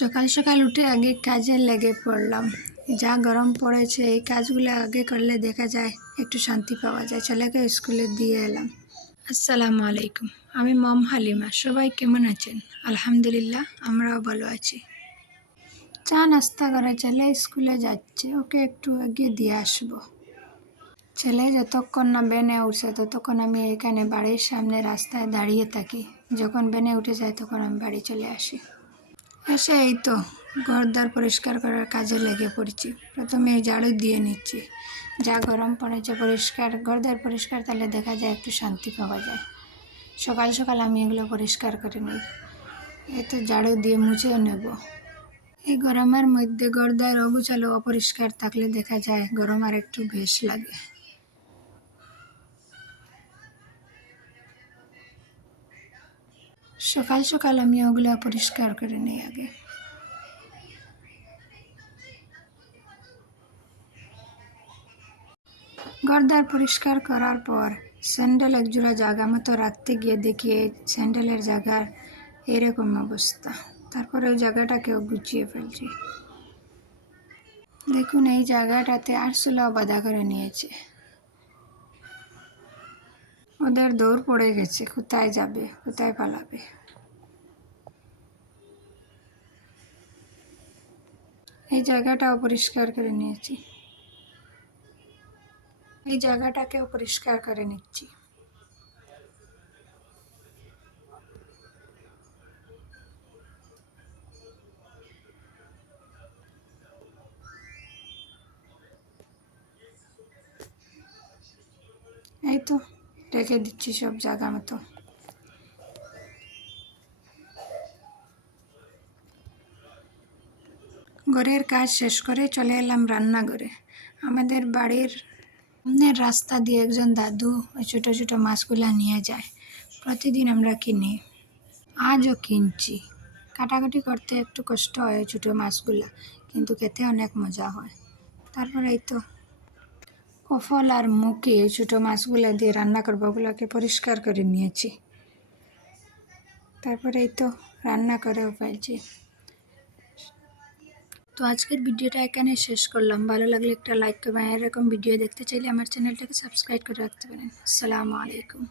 সকাল সকাল উঠে আগে কাজে লেগে পড়লাম। যা গরম পড়েছে, এই কাজগুলো আগে করলে দেখা যায় একটু শান্তি পাওয়া যায়। ছেলেকে স্কুলে দিয়ে এলাম। আসসালামু আলাইকুম, আমি মম হালিমা। সবাই কেমন আছেন? আলহামদুলিল্লাহ, আমরাও ভালো আছি। চা নাস্তা করে ছেলে স্কুলে যাচ্ছে, ওকে একটু এগিয়ে দিয়ে আসবো। ছেলে যতক্ষণ না বেনে উঠছে ততক্ষণ আমি এখানে বাড়ির সামনে রাস্তায় দাঁড়িয়ে থাকি। যখন বেনে উঠে যায় তখন আমি বাড়ি চলে আসি। এসে এই তো ঘরদ্বার পরিষ্কার করার কাজে লেগে পড়েছি। প্রথমে ঝাড়ু দিয়ে নিচ্ছি। যা গরম পড়েছে, ঘরদ্বার পরিষ্কার তাহলে দেখা যায় একটু শান্তি পাওয়া যায়। সকাল সকাল আমি এগুলো পরিষ্কার করে নিই। এই তো ঝাড়ু দিয়ে মুছেও নেব। এই গরমের মধ্যে ঘরদ্বার অগোছালো অপরিষ্কার থাকলে দেখা যায় গরম আর একটু বেশ লাগে। সকাল সকাল আমি ওগুলো পরিষ্কার করে নিই আগে। ঘরদ্বার পরিষ্কার করার পর স্যান্ডেল একজোড়া জায়গা মতো রাখতে গিয়ে দেখি স্যান্ডেলের জায়গার এরকম অবস্থা। তারপরে ওই জায়গাটাকেও গুছিয়ে ফেলছি। দেখুন, এই জায়গাটাতে আরশোলাও বাঁধা করে নিয়েছে। ওদের দৌড় পড়ে গেছে, কোথায় যাবে, কোথায় পালাবে। এই জায়গাটাও পরিষ্কার করে নিয়েছি। এই জায়গাটাকেও পরিষ্কার করে নিচ্ছি। এই তো রেখে দিচ্ছি সব জায়গা মতো। ঘরের কাজ শেষ করে চলে এলাম রান্নাঘরে। আমাদের বাড়ির সামনের রাস্তা দিয়ে একজন দাদু ওই ছোটো ছোটো মাছগুলা নিয়ে যায়। প্রতিদিন আমরা কিনি, আজও কিনছি। কাটাকাটি করতে একটু কষ্ট হয় ছোটো মাছগুলা, কিন্তু খেতে অনেক মজা হয়। তারপরে এই তো কফল আর মুখে এই ছোটো মাছগুলো দিয়ে রান্না করবো, ওগুলোকে পরিষ্কার করে নিয়েছি। তারপরে এই তো রান্না করেও ফেলছি। তো আজকের ভিডিওটা এখানে শেষ করলাম। ভালো লাগলে একটা লাইক করবেন। এরকম ভিডিও দেখতে চাইলে আমার চ্যানেলটাকে সাবস্ক্রাইব করে রাখতে পারেন। আসসালামু আলাইকুম।